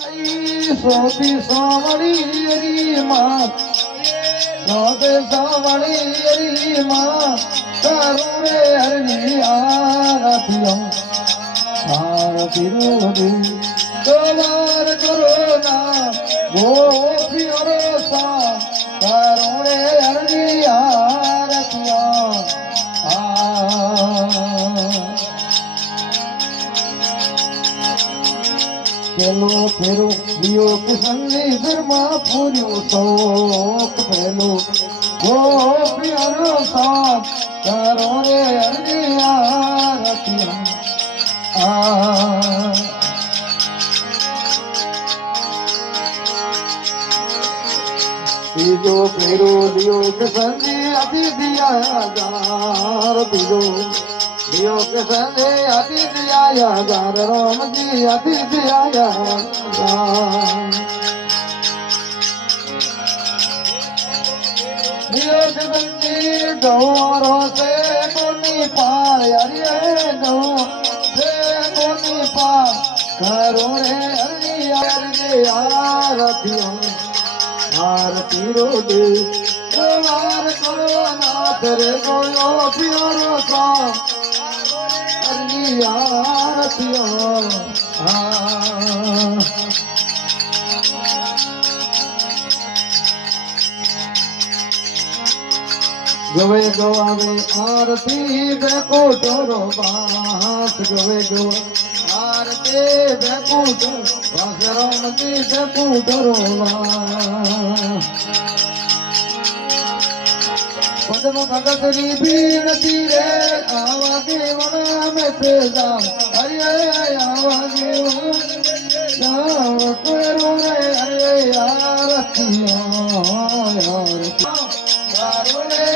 સોતી સોમળી માં સોતે સોમળી માં તારું રે હરની આરતી દોલાર કરો ના ગોપીઓ સા તારું રે હરની આરતી પેલો ફેરો લિયો કુસંગી ધર્મા પૂર્યો શોક પેલો ગોપીઓનો સાથ કરો રે હરની આરતી બીજો ફેરો લિયો કુસંગી અતિ દિયા ગાર બીજો લિયો કુસંગી અતિ દિયા ગાર રામજી અતિ દિયા ગાર લિયો કુસંગી ગૌરો સે કોની પાર હરિયે ગૌ સે કોની પાર કરો રે હરિયે આરતી આરતી રોડે વાર કરો નાથ રે ગોયો પ્યારો સા હરી આરતી ગવે ગવાવે આરતી બેકો ડોરો બાસ ગવે ગવા આરતી બેકો ડોરો બાસ રામજી બેકો ડોરો પદ્મ ભગત ની ભીણતી રે આવા દેવના મેં તે જામ હરે આવા દેવ જામ કરો રે હરે આરતી આરતી